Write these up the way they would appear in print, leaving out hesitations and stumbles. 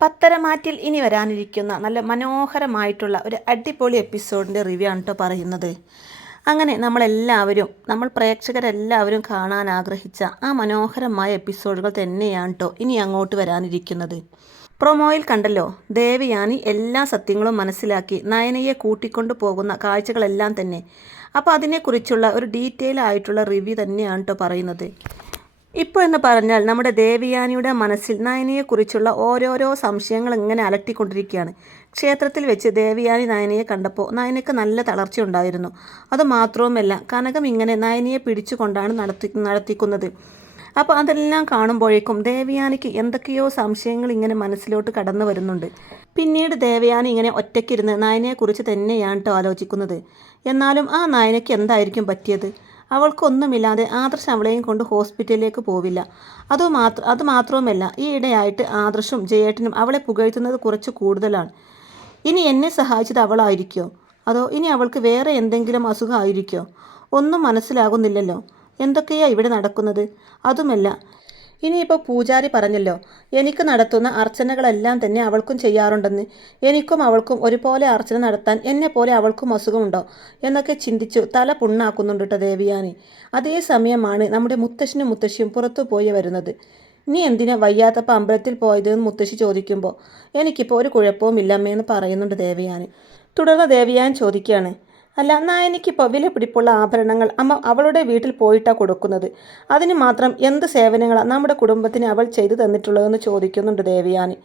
പത്തരമാറ്റിൽ ഇനി വരാനിരിക്കുന്ന നല്ല മനോഹരമായിട്ടുള്ള ഒരു അടിപൊളി എപ്പിസോഡിൻ്റെ റിവ്യൂ ആണ് കേട്ടോ പറയുന്നത്. അങ്ങനെ നമ്മൾ പ്രേക്ഷകരെല്ലാവരും കാണാൻ ആഗ്രഹിച്ച ആ മനോഹരമായ എപ്പിസോഡുകൾ തന്നെയാണ് കേട്ടോ ഇനി അങ്ങോട്ട് വരാനിരിക്കുന്നത്. പ്രൊമോയിൽ കണ്ടല്ലോ, ദേവയാനി എല്ലാ സത്യങ്ങളും മനസ്സിലാക്കി നയനയെ കൂട്ടിക്കൊണ്ടു പോകുന്ന കാഴ്ചകളെല്ലാം തന്നെ. അപ്പോൾ അതിനെക്കുറിച്ചുള്ള ഒരു ഡീറ്റെയിൽ ആയിട്ടുള്ള റിവ്യൂ തന്നെയാണ് കേട്ടോ പറയുന്നത്. ഇപ്പോൾ എന്ന് പറഞ്ഞാൽ നമ്മുടെ ദേവയാനിയുടെ മനസ്സിൽ നയനയെക്കുറിച്ചുള്ള ഓരോരോ സംശയങ്ങൾ ഇങ്ങനെ അലട്ടിക്കൊണ്ടിരിക്കുകയാണ്. ക്ഷേത്രത്തിൽ വെച്ച് ദേവയാനി നയനയെ കണ്ടപ്പോൾ നയനയ്ക്ക് നല്ല തളർച്ച ഉണ്ടായിരുന്നു. അതുമാത്രവുമല്ല, കനകം ഇങ്ങനെ നയനയെ പിടിച്ചുകൊണ്ടാണ് നടത്തിക്കുന്നത്. അപ്പോൾ അതെല്ലാം കാണുമ്പോഴേക്കും ദേവയാനിക്ക് എന്തൊക്കെയോ സംശയങ്ങൾ ഇങ്ങനെ മനസ്സിലോട്ട് കടന്നു വരുന്നുണ്ട്. പിന്നീട് ദേവയാനി ഇങ്ങനെ ഒറ്റയ്ക്കിരുന്ന് നയനയെക്കുറിച്ച് തന്നെയാണ് കേട്ടോ ആലോചിക്കുന്നത്. എന്നാലും ആ നയനയ്ക്ക് എന്തായിരിക്കും പറ്റിയത്? അവൾക്കൊന്നുമില്ലാതെ ആദർശ് അവളെയും കൊണ്ട് ഹോസ്പിറ്റലിലേക്ക് പോവില്ല. അതുമാത്രവുമല്ല, ഈ ഇടയായിട്ട് ആദർശും ജയേട്ടനും അവളെ പുകഴ്ത്തുന്നത് കുറച്ച് കൂടുതലാണ്. ഇനി എന്നെ സഹായിച്ചത് അവളായിരിക്കോ? അതോ ഇനി അവൾക്ക് വേറെ എന്തെങ്കിലും അസുഖമായിരിക്കോ? ഒന്നും മനസ്സിലാകുന്നില്ലല്ലോ. എന്തൊക്കെയാ ഇവിടെ നടക്കുന്നത്? അതുമല്ല, ഇനിയിപ്പോൾ പൂജാരി പറഞ്ഞല്ലോ, എനിക്ക് നടത്തുന്ന അർച്ചനകളെല്ലാം തന്നെ അവൾക്കും ചെയ്യാറുണ്ടെന്ന്. എനിക്കും അവൾക്കും ഒരുപോലെ അർച്ചന നടത്താൻ എന്നെപ്പോലെ അവൾക്കും അസുഖമുണ്ടോ എന്നൊക്കെ ചിന്തിച്ചു തല പുണ്ണാക്കുന്നുണ്ട് കേട്ടോ ദേവയാനി. അതേസമയമാണ് നമ്മുടെ മുത്തശ്ശനും മുത്തശ്ശിയും പുറത്തു പോയി വരുന്നത്. നീ എന്തിനാ വയ്യാത്തപ്പോൾ അമ്പലത്തിൽ പോയതെന്ന് മുത്തശ്ശി ചോദിക്കുമ്പോൾ എനിക്കിപ്പോൾ ഒരു കുഴപ്പവും ഇല്ലമ്മയെന്ന് പറയുന്നുണ്ട് ദേവയാനി. തുടർന്ന് ദേവയാനി ചോദിക്കുകയാണ്, അല്ല, എനിക്കിപ്പോൾ വില പിടിപ്പുള്ള ആഭരണങ്ങൾ അമ്മ അവളുടെ വീട്ടിൽ പോയിട്ടാണ് കൊടുക്കുന്നത്. അതിന് മാത്രം എന്ത് സേവനങ്ങളാണ് നമ്മുടെ കുടുംബത്തിന് അവൾ ചെയ്തു തന്നിട്ടുള്ളതെന്ന് ചോദിക്കുന്നുണ്ട് ദേവയാനി.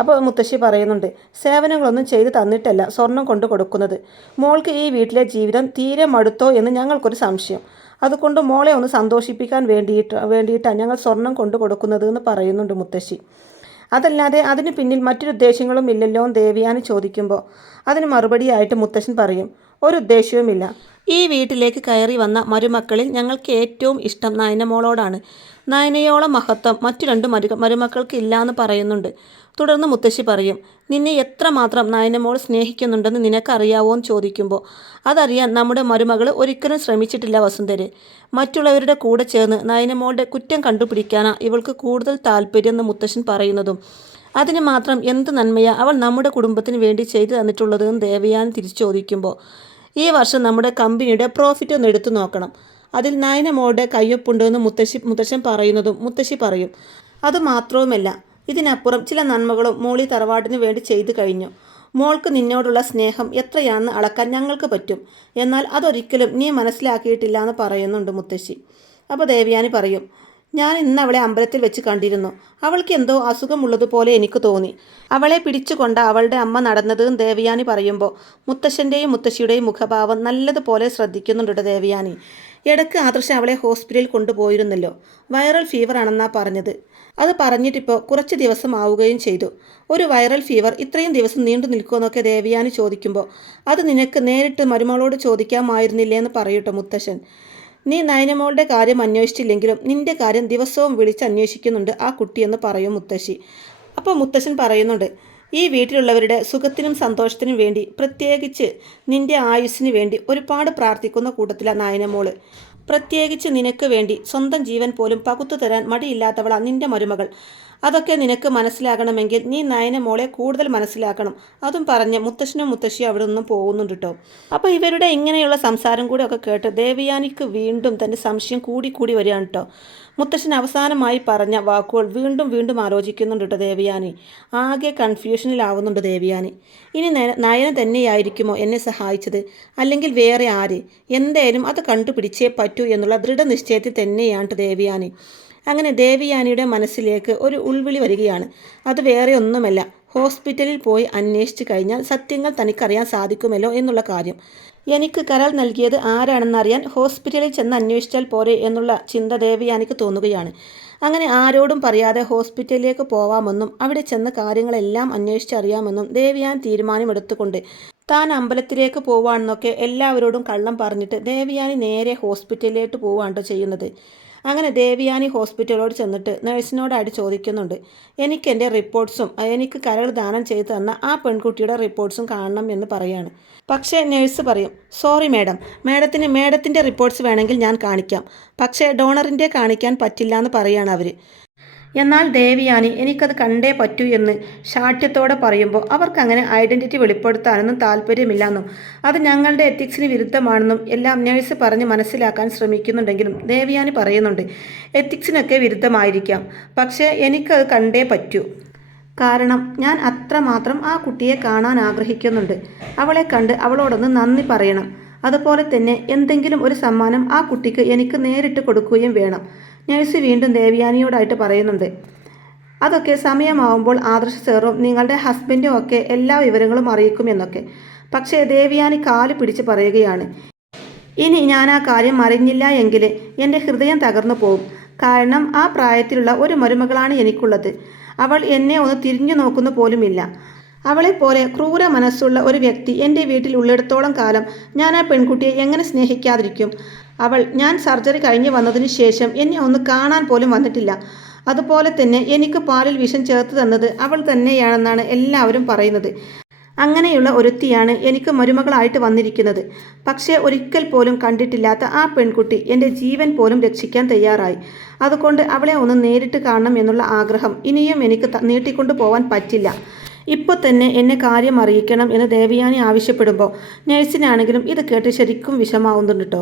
അപ്പോൾ മുത്തശ്ശി പറയുന്നുണ്ട്, സേവനങ്ങളൊന്നും ചെയ്തു തന്നിട്ടല്ല സ്വർണം കൊണ്ട് കൊടുക്കുന്നത്. മോൾക്ക് ഈ വീട്ടിലെ ജീവിതം തീരെ മടുത്തോ എന്ന് ഞങ്ങൾക്കൊരു സംശയം. അതുകൊണ്ട് മോളെ ഒന്ന് സന്തോഷിപ്പിക്കാൻ വേണ്ടിയിട്ടാണ് ഞങ്ങൾ സ്വർണം കൊണ്ട് കൊടുക്കുന്നത് എന്ന് പറയുന്നുണ്ട് മുത്തശ്ശി. അതല്ലാതെ അതിന് പിന്നിൽ മറ്റൊരു ഉദ്ദേശങ്ങളും ഇല്ലല്ലോ എന്ന് ദേവയാനി ചോദിക്കുമ്പോൾ അതിന് മറുപടിയായിട്ട് മുത്തശ്ശൻ പറയും, ഒരു ഉദ്ദേശവുമില്ല. ഈ വീട്ടിലേക്ക് കയറി വന്ന മരുമക്കളിൽ ഞങ്ങൾക്ക് ഏറ്റവും ഇഷ്ടം നയനമോളോടാണ്. നയനയോളം മഹത്വം മറ്റു രണ്ട് മരുമക്കൾക്ക് ഇല്ലയെന്ന് പറയുന്നുണ്ട്. തുടർന്ന് മുത്തശ്ശി പറയും, നിന്നെ എത്രമാത്രം നയനമോൾ സ്നേഹിക്കുന്നുണ്ടെന്ന് നിനക്കറിയാവോ എന്ന് ചോദിക്കുമ്പോൾ അതറിയാൻ നമ്മുടെ മരുമകൾ ഒരിക്കലും ശ്രമിച്ചിട്ടില്ല വസുന്ധരെ. മറ്റുള്ളവരുടെ കൂടെ ചേർന്ന് നയനമോളുടെ കുറ്റം കണ്ടുപിടിക്കാനാണ് ഇവൾക്ക് കൂടുതൽ താല്പര്യം എന്ന് മുത്തശ്ശൻ പറയുന്നതും അതിന് മാത്രം എന്ത് നന്മയാ അവൾ നമ്മുടെ കുടുംബത്തിന് വേണ്ടി ചെയ്തു തന്നിട്ടുള്ളതെന്ന് ദേവയാനി തിരിച്ചു ചോദിക്കുമ്പോൾ ഈ വർഷം നമ്മുടെ കമ്പനിയുടെ പ്രോഫിറ്റ് ഒന്ന് എടുത്തു നോക്കണം. അതിൽ നയനമോളുടെ കയ്യൊപ്പുണ്ടെന്ന് മുത്തശ്ശൻ പറയുന്നതും മുത്തശ്ശി പറയും, അതുമാത്രവുമല്ല, ഇതിനപ്പുറം ചില നന്മകളും മോളി തറവാടിന് വേണ്ടി ചെയ്തു കഴിഞ്ഞു. മോൾക്ക് നിന്നോടുള്ള സ്നേഹം എത്രയാണെന്ന് അളക്കാൻ ഞങ്ങൾക്ക് പറ്റും. എന്നാൽ അതൊരിക്കലും നീ മനസ്സിലാക്കിയിട്ടില്ല എന്ന് പറയുന്നുണ്ട് മുത്തശ്ശി. അപ്പോൾ ദേവയാനി പറയും, ഞാൻ ഇന്ന് അവളെ അമ്പലത്തിൽ വെച്ച് കണ്ടിരുന്നു. അവൾക്ക് എന്തോ അസുഖമുള്ളതുപോലെ എനിക്ക് തോന്നി. അവളെ പിടിച്ചുകൊണ്ട് അവളുടെ അമ്മ നടന്നതെന്ന് ദേവയാനി പറയുമ്പോൾ മുത്തശ്ശൻ്റെയും മുത്തശ്ശിയുടെയും മുഖഭാവം നല്ലതുപോലെ ശ്രദ്ധിക്കുന്നുണ്ട് ദേവയാനി. ഇടയ്ക്ക് ആദർശ് അവളെ ഹോസ്പിറ്റലിൽ കൊണ്ടുപോയിരുന്നല്ലോ. വൈറൽ ഫീവർ ആണെന്നാണ് പറഞ്ഞത്. അത് പറഞ്ഞിട്ടിപ്പോൾ കുറച്ച് ദിവസം ആവുകയും ചെയ്തു. ഒരു വൈറൽ ഫീവർ ഇത്രയും ദിവസം നീണ്ടു നിൽക്കുമെന്നൊക്കെ ദേവയാനി ചോദിക്കുമ്പോൾ അത് നിനക്ക് നേരിട്ട് മരുമകളോട് ചോദിക്കാമായിരുന്നില്ലേ എന്ന് പറയൂട്ടോ മുത്തശ്ശൻ. നീ നയനമോളുടെ കാര്യം അന്വേഷിച്ചില്ലെങ്കിലും നിന്റെ കാര്യം ദിവസവും വിളിച്ച് അന്വേഷിക്കുന്നുണ്ട് ആ കുട്ടിയെന്ന് പറയും മുത്തശ്ശി. അപ്പോൾ മുത്തശ്ശൻ പറയുന്നുണ്ട്, ഈ വീട്ടിലുള്ളവരുടെ സുഖത്തിനും സന്തോഷത്തിനും വേണ്ടി, പ്രത്യേകിച്ച് നിന്റെ ആയുസ്സിന് വേണ്ടി ഒരുപാട് പ്രാർത്ഥിക്കുന്ന കൂട്ടത്തിലാണ് നയനമോള്. പ്രത്യേകിച്ച് നിനക്ക് വേണ്ടി സ്വന്തം ജീവൻ പോലും പകുത്തു തരാൻ മടിയില്ലാത്തവളാ നിന്റെ മരുമകൾ. അതൊക്കെ നിനക്ക് മനസ്സിലാകണമെങ്കിൽ നീ നയനമോളെ കൂടുതൽ മനസ്സിലാക്കണം. അതും പറഞ്ഞ് മുത്തശ്ശനും മുത്തശ്ശിയും അവിടെ നിന്നും പോകുന്നുണ്ട് കേട്ടോ. അപ്പോൾ ഇവരുടെ ഇങ്ങനെയുള്ള സംസാരം കൂടെ ഒക്കെ കേട്ട് ദേവയാനിക്ക് വീണ്ടും തൻ്റെ സംശയം കൂടി വരികയാണ് കേട്ടോ. മുത്തശ്ശൻ അവസാനമായി പറഞ്ഞ വാക്കുകൾ വീണ്ടും ആലോചിക്കുന്നുണ്ട് കേട്ടോ ദേവയാനി. ആകെ കൺഫ്യൂഷനിലാവുന്നുണ്ട് ദേവയാനി. ഇനി നയന തന്നെയായിരിക്കുമോ എന്നെ സഹായിച്ചത്, അല്ലെങ്കിൽ വേറെ ആര്? എന്തായാലും അത് കണ്ടുപിടിച്ചേ പറ്റൂ എന്നുള്ള ദൃഢനിശ്ചയത്തിൽ തന്നെയാണ് ദേവയാനി. അങ്ങനെ ദേവയാനിയുടെ മനസ്സിലേക്ക് ഒരു ഉൾവിളി വരികയാണ്. അത് വേറെ ഒന്നുമല്ല, ഹോസ്പിറ്റലിൽ പോയി അന്വേഷിച്ചു കഴിഞ്ഞാൽ സത്യങ്ങൾ തനിക്കറിയാൻ സാധിക്കുമല്ലോ എന്നുള്ള കാര്യം. എനിക്ക് കരാർ നൽകിയത് ആരാണെന്നറിയാൻ ഹോസ്പിറ്റലിൽ ചെന്ന് അന്വേഷിച്ചാൽ പോരെ എന്നുള്ള ചിന്ത ദേവയാനിക്ക് തോന്നുകയാണ്. അങ്ങനെ ആരോടും പറയാതെ ഹോസ്പിറ്റലിലേക്ക് പോവാമെന്നും അവിടെ ചെന്ന് കാര്യങ്ങളെല്ലാം അന്വേഷിച്ചറിയാമെന്നും ദേവയാനി തീരുമാനമെടുത്തുകൊണ്ട് താൻ അമ്പലത്തിലേക്ക് പോവാണെന്നൊക്കെ എല്ലാവരോടും കള്ളം പറഞ്ഞിട്ട് ദേവയാനി നേരെ ഹോസ്പിറ്റലിലേക്ക് പോവാണ് ചെയ്യുന്നത്. അങ്ങനെ ദേവയാനി ഹോസ്പിറ്റലോട് ചെന്നിട്ട് നഴ്സിനോടായിട്ട് ചോദിക്കുന്നുണ്ട്, എനിക്ക് എൻ്റെ റിപ്പോർട്ട്സും എനിക്ക് കരൾ ദാനം ചെയ്തു തന്ന ആ പെൺകുട്ടിയുടെ റിപ്പോർട്ട്സും കാണണം എന്ന് പറയാണ്. പക്ഷേ നഴ്സ് പറയും, സോറി മാഡത്തിന് മാഡത്തിൻ്റെ റിപ്പോർട്ട്സ് വേണമെങ്കിൽ ഞാൻ കാണിക്കാം, പക്ഷേ ഡോണറിൻ്റെ കാണിക്കാൻ പറ്റില്ല എന്ന് പറയാണ് അവർ. എന്നാൽ ദേവയാനി എനിക്കത് കണ്ടേ പറ്റൂ എന്ന് ശാഠ്യത്തോടെ പറയുമ്പോൾ അവർക്കങ്ങനെ ഐഡൻറ്റിറ്റി വെളിപ്പെടുത്താനൊന്നും താല്പര്യമില്ലെന്നും അത് ഞങ്ങളുടെ എത്തിക്സിന് വിരുദ്ധമാണെന്നും എല്ലാം നഴ്സ് പറഞ്ഞ് മനസ്സിലാക്കാൻ ശ്രമിക്കുന്നുണ്ടെങ്കിലും ദേവയാനി പറയുന്നുണ്ട്, എത്തിക്സിനൊക്കെ വിരുദ്ധമായിരിക്കാം, പക്ഷേ എനിക്കത് കണ്ടേ പറ്റൂ. കാരണം ഞാൻ അത്രമാത്രം ആ കുട്ടിയെ കാണാൻ ആഗ്രഹിക്കുന്നുണ്ട്. അവളെ കണ്ട് അവളോടൊന്ന് നന്ദി പറയണം. അതുപോലെ തന്നെ എന്തെങ്കിലും ഒരു സമ്മാനം ആ കുട്ടിക്ക് എനിക്ക് നേരിട്ട് കൊടുക്കുകയും വേണം. നഴ്സ് വീണ്ടും ദേവയാനിയോടായിട്ട് പറയുന്നുണ്ട്. അതൊക്കെ സമയമാവുമ്പോൾ ആദർശ് സാറും നിങ്ങളുടെ ഹസ്ബൻഡും ഒക്കെ എല്ലാ വിവരങ്ങളും അറിയിക്കുമെന്നൊക്കെ. പക്ഷേ ദേവയാനി കാല് പിടിച്ച് പറയുകയാണ്, ഇനി ഞാൻ ആ കാര്യം അറിഞ്ഞില്ല എങ്കിൽ എൻ്റെ ഹൃദയം തകർന്നു പോവും. കാരണം ആ പ്രായത്തിലുള്ള ഒരു മരുമകളാണ് എനിക്കുള്ളത്. അവൾ എന്നെ ഒന്ന് തിരിഞ്ഞു നോക്കുന്നു പോലുമില്ല. അവളെപ്പോലെ ക്രൂര മനസ്സുള്ള ഒരു വ്യക്തി എൻ്റെ വീട്ടിൽ ഉള്ളിടത്തോളം കാലം ഞാൻ ആ പെൺകുട്ടിയെ എങ്ങനെ സ്നേഹിക്കാതിരിക്കും? ഞാൻ സർജറി കഴിഞ്ഞ് വന്നതിന് ശേഷം എന്നെ ഒന്ന് കാണാൻ പോലും വന്നിട്ടില്ല. അതുപോലെ തന്നെ എനിക്ക് പാലിൽ വിഷം ചേർത്ത് തന്നത് അവൾ തന്നെയാണെന്നാണ് എല്ലാവരും പറയുന്നത്. അങ്ങനെയുള്ള ഒരുത്തിയാണ് എനിക്ക് മരുമകളായിട്ട് വന്നിരിക്കുന്നത്. പക്ഷേ ഒരിക്കൽ പോലും കണ്ടിട്ടില്ലാത്ത ആ പെൺകുട്ടി എൻ്റെ ജീവൻ പോലും രക്ഷിക്കാൻ തയ്യാറായി. അതുകൊണ്ട് അവളെ ഒന്ന് നേരിട്ട് കാണണം എന്നുള്ള ആഗ്രഹം ഇനിയും എനിക്ക് നീട്ടിക്കൊണ്ടു പോകാൻ പറ്റില്ല. ഇപ്പോൾ തന്നെ എന്നെ കാര്യം അറിയിക്കണം എന്ന് ദേവയാനി ആവശ്യപ്പെടുമ്പോൾ നഴ്സിനാണെങ്കിലും ഇത് കേട്ട് ശരിക്കും വിഷമാവുന്നുണ്ട് കേട്ടോ.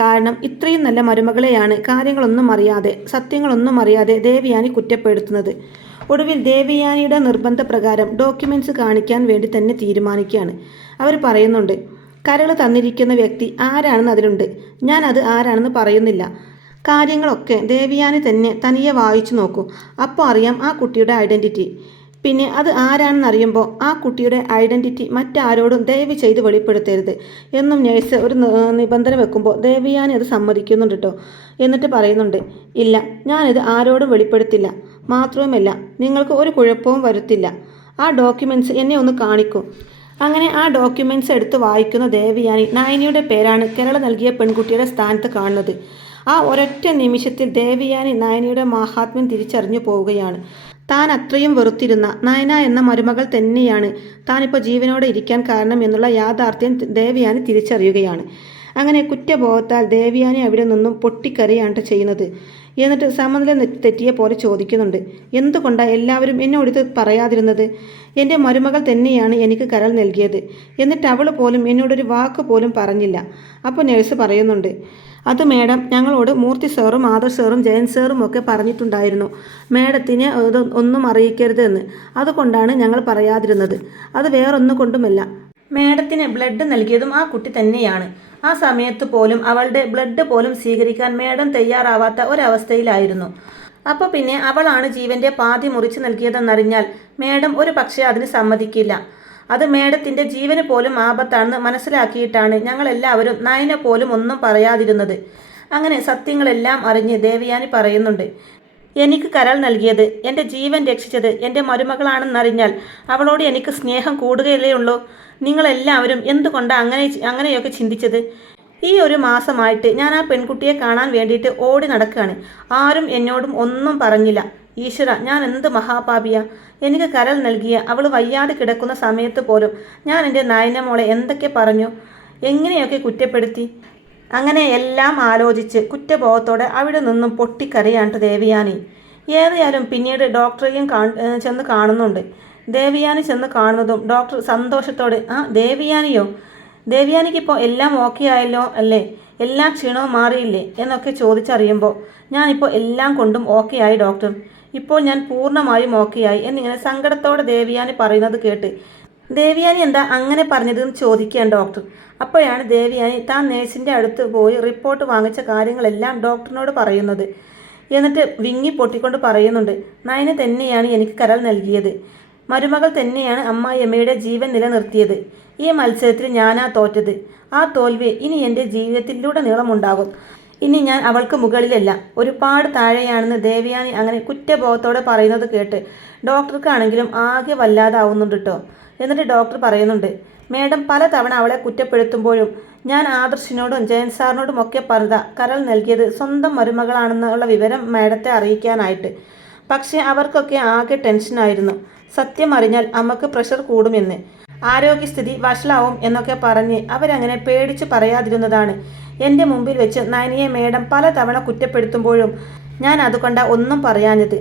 കാരണം ഇത്രയും നല്ല മരുമകളെയാണ് കാര്യങ്ങളൊന്നും അറിയാതെ, സത്യങ്ങളൊന്നും അറിയാതെ ദേവയാനി കുറ്റപ്പെടുത്തുന്നത്. ഒടുവിൽ ദേവയാനിയുടെ നിർബന്ധപ്രകാരം ഡോക്യുമെൻറ്റ്സ് കാണിക്കാൻ വേണ്ടി തന്നെ തീരുമാനിക്കുകയാണ്. അവർ പറയുന്നുണ്ട്, കരൾ തന്നിരിക്കുന്ന വ്യക്തി ആരാണെന്ന് അതിലുണ്ട്. ഞാൻ അത് ആരാണെന്ന് പറയുന്നില്ല. കാര്യങ്ങളൊക്കെ ദേവയാനി തന്നെ തനിയെ വായിച്ചു നോക്കൂ. അപ്പോൾ അറിയാം ആ കുട്ടിയുടെ ഐഡൻറ്റിറ്റി. പിന്നെ അത് ആരാണെന്നറിയുമ്പോൾ ആ കുട്ടിയുടെ ഐഡൻറ്റിറ്റി മറ്റാരോടും ദയവ് ചെയ്ത് വെളിപ്പെടുത്തരുത് എന്നും നഴ്സ് ഒരു നിബന്ധന വെക്കുമ്പോൾ ദേവയാനി അത് സമ്മതിക്കുന്നുണ്ട് കേട്ടോ. എന്നിട്ട് പറയുന്നുണ്ട്, ഇല്ല, ഞാനിത് ആരോടും വെളിപ്പെടുത്തില്ല. മാത്രവുമല്ല നിങ്ങൾക്ക് ഒരു കുഴപ്പവും വരുത്തില്ല. ആ ഡോക്യുമെൻറ്റ്സ് എന്നെ ഒന്ന് കാണിക്കൂ. അങ്ങനെ ആ ഡോക്യുമെൻറ്റ്സ് എടുത്ത് വായിക്കുന്ന ദേവയാനി നയനിയുടെ പേരാണ് കേരള നൽകിയ പെൺകുട്ടിയുടെ സ്ഥാനത്ത് കാണുന്നത്. ആ ഒരൊറ്റ നിമിഷത്തിൽ ദേവയാനി നയനിയുടെ മാഹാത്മ്യം തിരിച്ചറിഞ്ഞു പോവുകയാണ്. താൻ അത്രയും വെറുത്തിരുന്ന നയന എന്ന മരുമകൾ തന്നെയാണ് താനിപ്പോൾ ജീവനോടെ ഇരിക്കാൻ കാരണം എന്നുള്ള യാഥാർത്ഥ്യം ദേവയാനി തിരിച്ചറിയുകയാണ്. അങ്ങനെ കുറ്റബോധത്താൽ ദേവയാനി അവിടെ നിന്നും പൊട്ടിക്കരയാണ് ചെയ്യുന്നത്. എന്നിട്ട് സമനില തെറ്റിയ പോലെ ചോദിക്കുന്നുണ്ട്, എന്തുകൊണ്ടാണ് എല്ലാവരും എന്നോടിത് പറയാതിരുന്നത്? എൻ്റെ മരുമകൾ തന്നെയാണ് എനിക്ക് കരൾ നൽകിയത്. എന്നിട്ട് അവൾ പോലും എന്നോടൊരു വാക്ക് പോലും പറഞ്ഞില്ല. അപ്പോൾ നഴ്സ് പറയുന്നുണ്ട്, അത് മേഡം ഞങ്ങളോട് മൂർത്തി സാറും ആദർശ് സാറും ജയൻ സാറും ഒക്കെ പറഞ്ഞിട്ടുണ്ടായിരുന്നു. മേഡത്തിനെ ഒന്നും അറിയിക്കരുത് എന്ന്. അതുകൊണ്ടാണ് ഞങ്ങൾ പറയാതിരുന്നത്. അത് വേറൊന്നും കൊണ്ടുമല്ല. മേഡത്തിന് ബ്ലഡ് നൽകിയതും ആ കുട്ടി തന്നെയാണ്. ആ സമയത്ത് പോലും അവളുടെ ബ്ലഡ് പോലും സ്വീകരിക്കാൻ മേഡം തയ്യാറാവാത്ത ഒരവസ്ഥയിലായിരുന്നു. അപ്പോൾ പിന്നെ അവളാണ് ജീവൻ്റെ പാതി മുറിച്ച് നൽകിയതെന്നറിഞ്ഞാൽ മേഡം ഒരു പക്ഷേ അതിന് സമ്മതിക്കില്ല. അത് മേഡത്തിൻ്റെ ജീവന് പോലും ആപത്താണെന്ന് മനസ്സിലാക്കിയിട്ടാണ് ഞങ്ങളെല്ലാവരും നയനെ പോലും ഒന്നും പറയാതിരുന്നത്. അങ്ങനെ സത്യങ്ങളെല്ലാം അറിഞ്ഞ് ദേവയാനി പറയുന്നുണ്ട്, എനിക്ക് കരൾ നൽകിയത്, എൻ്റെ ജീവൻ രക്ഷിച്ചത് എൻ്റെ മരുമകളാണെന്നറിഞ്ഞാൽ അവളോട് എനിക്ക് സ്നേഹം കൂടുകയല്ലേ ഉള്ളൂ. നിങ്ങളെല്ലാവരും എന്തുകൊണ്ടാണ് അങ്ങനെയൊക്കെ ചിന്തിച്ചത്? ഈ ഒരു മാസമായിട്ട് ഞാൻ ആ പെൺകുട്ടിയെ കാണാൻ വേണ്ടിയിട്ട് ഓടി നടക്കുകയാണ്. ആരും എന്നോടും ഒന്നും പറഞ്ഞില്ല. ഈശ്വര, ഞാൻ എന്ത് മഹാപാപിയാ! എനിക്ക് കരൾ നൽകിയ അവൾ വയ്യാതെ കിടക്കുന്ന സമയത്ത് പോലും ഞാൻ എൻ്റെ നയന മോളെ എന്തൊക്കെ പറഞ്ഞു, എങ്ങനെയൊക്കെ കുറ്റപ്പെടുത്തി. അങ്ങനെ എല്ലാം ആലോചിച്ച് കുറ്റബോധത്തോടെ അവിടെ നിന്നും പൊട്ടിക്കരയാണ് ദേവയാനി. ഏതായാലും പിന്നീട് ഡോക്ടറെയും ചെന്ന് കാണുന്നുണ്ട്. ദേവയാനി ചെന്ന് കാണുന്നതും ഡോക്ടർ സന്തോഷത്തോടെ, ദേവയാനിയോ? ദേവയാനിക്കിപ്പോൾ എല്ലാം ഓക്കെ ആയല്ലോ അല്ലേ? എല്ലാ ക്ഷീണവും മാറിയില്ലേ എന്നൊക്കെ ചോദിച്ചറിയുമ്പോൾ, ഞാനിപ്പോൾ എല്ലാം കൊണ്ടും ഓക്കെ ആയി ഡോക്ടർ. ഇപ്പോൾ ഞാൻ പൂർണ്ണമായും ഓക്കെയായി എന്നിങ്ങനെ സങ്കടത്തോടെ ദേവയാനി പറയുന്നത് കേട്ട്, ദേവയാനി എന്താ അങ്ങനെ പറഞ്ഞതെന്ന് ചോദിക്കുകയാണ് ഡോക്ടർ. അപ്പോഴാണ് ദേവയാനി താൻ നേഴ്സിൻ്റെ അടുത്ത് പോയി റിപ്പോർട്ട് വാങ്ങിച്ച കാര്യങ്ങളെല്ലാം ഡോക്ടറിനോട് പറയുന്നത്. എന്നിട്ട് വിങ്ങി പൊട്ടിക്കൊണ്ട് പറയുന്നുണ്ട്, നയന തന്നെയാണ് എനിക്ക് കരൾ നൽകിയത്. മരുമകൾ തന്നെയാണ് അമ്മായിയമ്മയുടെ ജീവൻ നിലനിർത്തിയത്. ഈ മത്സരത്തിൽ ഞാനാ തോറ്റത്. ആ തോൽവി ഇനി എൻ്റെ ജീവിതത്തിലുടനീളമുണ്ടാകും. ഇനി ഞാൻ അവൾക്ക് മുകളിലല്ല, ഒരുപാട് താഴെയാണെന്ന് ദേവയാനി അങ്ങനെ കുറ്റബോധത്തോടെ പറയുന്നത് കേട്ട് ഡോക്ടർക്കാണെങ്കിലും ആകെ വല്ലാതാവുന്നുണ്ട് കേട്ടോ. എന്നിട്ട് ഡോക്ടർ പറയുന്നുണ്ട്, മേഡം പലതവണ അവളെ കുറ്റപ്പെടുത്തുമ്പോഴും ഞാൻ ആദർശിനോടും ജയൻ സാറിനോടും ഒക്കെ പറഞ്ഞ കരൾ നൽകിയത് സ്വന്തം മരുമകളാണെന്നുള്ള വിവരം മേഡത്തെ അറിയിക്കാനായിട്ട്. പക്ഷേ അവർക്കൊക്കെ ആകെ ടെൻഷനായിരുന്നു. സത്യം അറിഞ്ഞാൽ അമ്മക്ക് പ്രഷർ കൂടുമെന്ന്, ആരോഗ്യസ്ഥിതി വഷളാവും എന്നൊക്കെ പറഞ്ഞ് അവരങ്ങനെ പേടിച്ച് പറയാതിരുന്നതാണ്. എൻ്റെ മുമ്പിൽ വെച്ച് നയനിയെ മേഡം പലതവണ കുറ്റപ്പെടുത്തുമ്പോഴും ഞാൻ അതുകൊണ്ടാണ് ഒന്നും പറയാഞ്ഞത്.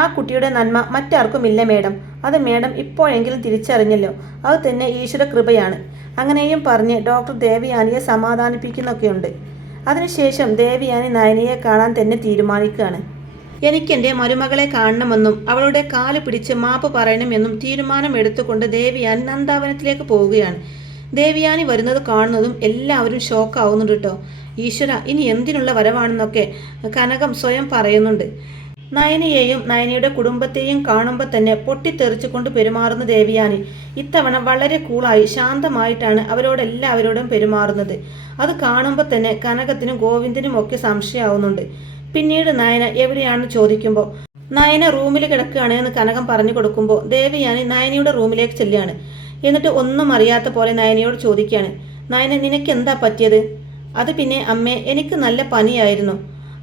ആ കുട്ടിയുടെ നന്മ മറ്റാർക്കുമില്ല മേഡം. അത് മേഡം ഇപ്പോഴെങ്കിലും തിരിച്ചറിഞ്ഞല്ലോ. അത് തന്നെ ഈശ്വര കൃപയാണ്. അങ്ങനെയും പറഞ്ഞ് ഡോക്ടർ ദേവയാനിയെ സമാധാനിപ്പിക്കുന്നൊക്കെയുണ്ട്. അതിനുശേഷം ദേവയാനി നയനയെ കാണാൻ തന്നെ തീരുമാനിക്കുകയാണ്. എനിക്കെൻ്റെ മരുമകളെ കാണണമെന്നും അവളുടെ കാല് പിടിച്ച് മാപ്പ് പറയണമെന്നും തീരുമാനം എടുത്തുകൊണ്ട് ദേവയാനി നന്ദാവനത്തിലേക്ക് പോവുകയാണ്. ദേവയാനി വരുന്നത് കാണുന്നതും എല്ലാവരും ഷോക്കാവുന്നുണ്ട് കേട്ടോ. ഈശ്വര, ഇനി എന്തിനുള്ള വരവാണെന്നൊക്കെ കനകം സ്വയം പറയുന്നുണ്ട്. നയനയെയും നയനയുടെ കുടുംബത്തെയും കാണുമ്പോൾ തന്നെ പൊട്ടിത്തെറിച്ചുകൊണ്ട് പെരുമാറുന്ന ദേവയാനി ഇത്തവണ വളരെ കൂളായി ശാന്തമായിട്ടാണ് അവരോടെല്ലാവരോടും പെരുമാറുന്നത്. അത് കാണുമ്പോൾ തന്നെ കനകത്തിനും ഗോവിന്ദനും ഒക്കെ സംശയമാവുന്നുണ്ട്. പിന്നീട് നയന എവിടെയാണെന്ന് ചോദിക്കുമ്പോൾ നയന റൂമിൽ കിടക്കുകയാണ് എന്ന് കനകം പറഞ്ഞു കൊടുക്കുമ്പോൾ ദേവയാനി നയനയുടെ റൂമിലേക്ക് ചെല്ലുകയാണ്. എന്നിട്ട് ഒന്നും അറിയാത്ത പോലെ നയനയോട് ചോദിക്കുകയാണ്, നയന, നിനക്ക് എന്താ പറ്റിയത്? അത് പിന്നെ അമ്മേ, എനിക്ക് നല്ല പനിയായിരുന്നു.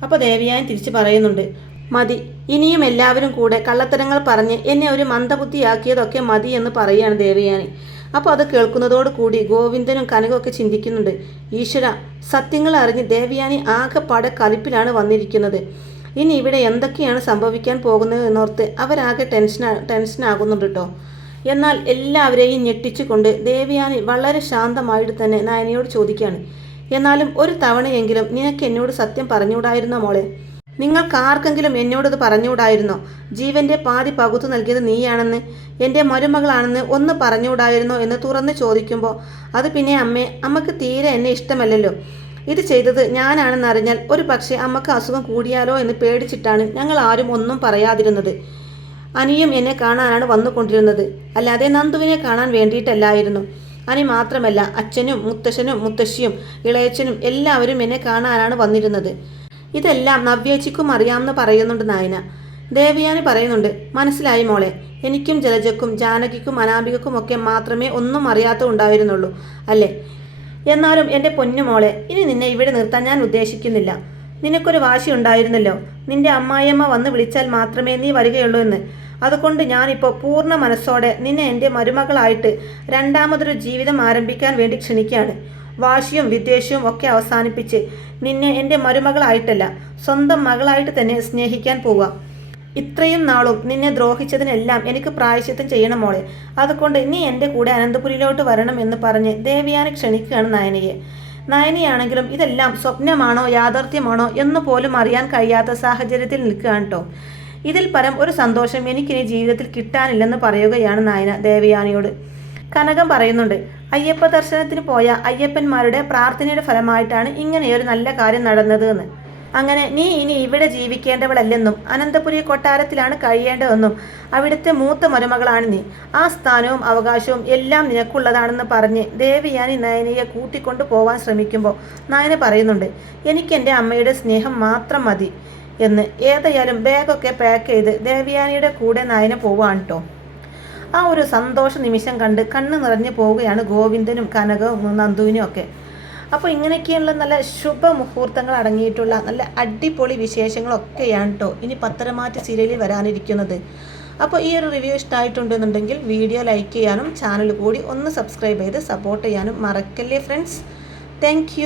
അപ്പോൾ ദേവയാനി തിരിച്ചു പറയുന്നുണ്ട്, മതി, ഇനിയും എല്ലാവരും കൂടെ കള്ളത്തരങ്ങൾ പറഞ്ഞ് എന്നെ ഒരു മന്ദബുദ്ധിയാക്കിയതൊക്കെ മതി എന്ന് പറയുകയാണ് ദേവയാനി. അപ്പോൾ അത് കേൾക്കുന്നതോട് കൂടി ഗോവിന്ദനും കനകമൊക്കെ ചിന്തിക്കുന്നുണ്ട്, ഈശ്വര, സത്യങ്ങൾ അറിഞ്ഞ് ദേവയാനി ആകെപ്പാടെ കലിപ്പിലാണ് വന്നിരിക്കുന്നത്. ഇനി ഇവിടെ എന്തൊക്കെയാണ് സംഭവിക്കാൻ പോകുന്നത് എന്നോർത്ത് അവരാകെ ടെൻഷനാകുന്നുണ്ട് കേട്ടോ. എന്നാൽ എല്ലാവരെയും ഞെട്ടിച്ചുകൊണ്ട് ദേവയാനി വളരെ ശാന്തമായിട്ട് തന്നെ നയനയോട് ചോദിക്കുകയാണ്, എന്നാലും ഒരു തവണയെങ്കിലും നിനക്ക് എന്നോട് സത്യം പറഞ്ഞുകൂടായിരുന്നോ മോളെ? നിങ്ങൾക്കാർക്കെങ്കിലും എന്നോടത് പറഞ്ഞുകൂടായിരുന്നോ? ജീവന്റെ പാതി പകുത്തു നൽകിയത് നീയാണെന്ന്, എൻ്റെ മരുമകളാണെന്ന് ഒന്ന് പറഞ്ഞുകൂടായിരുന്നോ എന്ന് തുറന്ന് ചോദിക്കുമ്പോൾ അത് പിന്നെ അമ്മേ, അമ്മക്ക് തീരെ എന്നെ ഇഷ്ടമല്ലല്ലോ. ഇത് ചെയ്തത് ഞാനാണെന്നറിഞ്ഞാൽ ഒരു പക്ഷേ അമ്മക്ക് അസുഖം കൂടിയാലോ എന്ന് പേടിച്ചിട്ടാണ് ഞങ്ങൾ ആരും ഒന്നും പറയാതിരുന്നത്. അനിയും എന്നെ കാണാനാണ് വന്നുകൊണ്ടിരുന്നത്, അല്ലാതെ നന്ദുവിനെ കാണാൻ വേണ്ടിയിട്ടല്ലായിരുന്നു. അനി മാത്രമല്ല, അച്ഛനും മുത്തശ്ശനും മുത്തശ്ശിയും ഇളയച്ചനും എല്ലാവരും എന്നെ കാണാനാണ് വന്നിരുന്നത്. ഇതെല്ലാം നവ്യേച്ചിക്കും അറിയാമെന്ന് പറയുന്നുണ്ട് നയന. ദേവയാനി പറയുന്നുണ്ട്, മനസ്സിലായി മോളെ, എനിക്കും ജലജക്കും ജാനകിക്കും അനാമികക്കും ഒക്കെ മാത്രമേ ഒന്നും അറിയാത്ത ഉണ്ടായിരുന്നുള്ളൂ അല്ലേ? എന്നാലും എൻ്റെ പൊന്നു മോളെ, ഇനി നിന്നെ ഇവിടെ നിർത്താൻ ഞാൻ ഉദ്ദേശിക്കുന്നില്ല. നിനക്കൊരു വാശി ഉണ്ടായിരുന്നല്ലോ, നിന്റെ അമ്മായിയമ്മ വന്ന് വിളിച്ചാൽ മാത്രമേ നീ വരികയുള്ളൂ എന്ന്. അതുകൊണ്ട് ഞാനിപ്പോൾ പൂർണ്ണ മനസ്സോടെ നിന്നെ എൻ്റെ മരുമകളായിട്ട് രണ്ടാമതൊരു ജീവിതം ആരംഭിക്കാൻ വേണ്ടി ക്ഷണിക്കുകയാണ്. വാശിയും വിദ്വേഷവും ഒക്കെ അവസാനിപ്പിച്ച് നിന്നെ എൻ്റെ മരുമകളായിട്ടല്ല, സ്വന്തം മകളായിട്ട് തന്നെ സ്നേഹിക്കാൻ പോവുക. ഇത്രയും നാളും നിന്നെ ദ്രോഹിച്ചതിനെല്ലാം എനിക്ക് പ്രായശ്ചിത്തം ചെയ്യണം മോളെ. അതുകൊണ്ട് നീ എൻ്റെ കൂടെ അനന്തപുരിയിലോട്ട് വരണം എന്ന് പറഞ്ഞ് ദേവയാനി ക്ഷണിക്കുകയാണ് നയനയെ. നയനയാണെങ്കിലും ഇതെല്ലാം സ്വപ്നമാണോ യാഥാർത്ഥ്യമാണോ എന്ന് പോലും അറിയാൻ കഴിയാത്ത സാഹചര്യത്തിൽ നിൽക്കുകയാണ് കേട്ടോ. ഇതിൽ പരം ഒരു സന്തോഷം എനിക്കിനി ജീവിതത്തിൽ കിട്ടാനില്ലെന്ന് പറയുകയാണ് നയന ദേവയാനിയോട്. കനകം പറയുന്നുണ്ട്, അയ്യപ്പ ദർശനത്തിന് പോയ അയ്യപ്പന്മാരുടെ പ്രാർത്ഥനയുടെ ഫലമായിട്ടാണ് ഇങ്ങനെയൊരു നല്ല കാര്യം നടന്നത് എന്ന്. അങ്ങനെ നീ ഇനി ഇവിടെ ജീവിക്കേണ്ടവളല്ലെന്നും അനന്തപുരി കൊട്ടാരത്തിലാണ് കഴിയേണ്ടതെന്നും അവിടുത്തെ മൂത്ത മരുമകളാണ് നീ, ആ സ്ഥാനവും അവകാശവും എല്ലാം നിനക്കുള്ളതാണെന്ന് പറഞ്ഞ് ദേവയാനി നയനയെ കൂട്ടിക്കൊണ്ടു പോവാൻ ശ്രമിക്കുമ്പോൾ നയന പറയുന്നുണ്ട്, എനിക്കെൻ്റെ അമ്മയുടെ സ്നേഹം മാത്രം മതി എന്ന്. ഏതായാലും ബാഗൊക്കെ പാക്ക് ചെയ്ത് ദേവയാനിയുടെ കൂടെ നയന പോവാണ് കേട്ടോ. ആ ഒരു സന്തോഷ നിമിഷം കണ്ട് കണ്ണ് നിറഞ്ഞു പോവുകയാണ് ഗോവിന്ദനും കനകവും നന്ദുവിനും ഒക്കെ. അപ്പോൾ ഇങ്ങനെയൊക്കെയുള്ള നല്ല ശുഭമുഹൂർത്തങ്ങൾ അടങ്ങിയിട്ടുള്ള നല്ല അടിപൊളി വിശേഷങ്ങളൊക്കെയാണ് കേട്ടോ ഇനി പത്തരമാറ്റ് സീരിയലിൽ വരാനിരിക്കുന്നത്. അപ്പോൾ ഈ ഒരു റിവ്യൂ ഇഷ്ടമായിട്ടുണ്ടെന്നുണ്ടെങ്കിൽ വീഡിയോ ലൈക്ക് ചെയ്യാനും ചാനൽ കൂടി ഒന്ന് സബ്സ്ക്രൈബ് ചെയ്ത് സപ്പോർട്ട് ചെയ്യാനും മറക്കല്ലേ ഫ്രണ്ട്സ്. താങ്ക്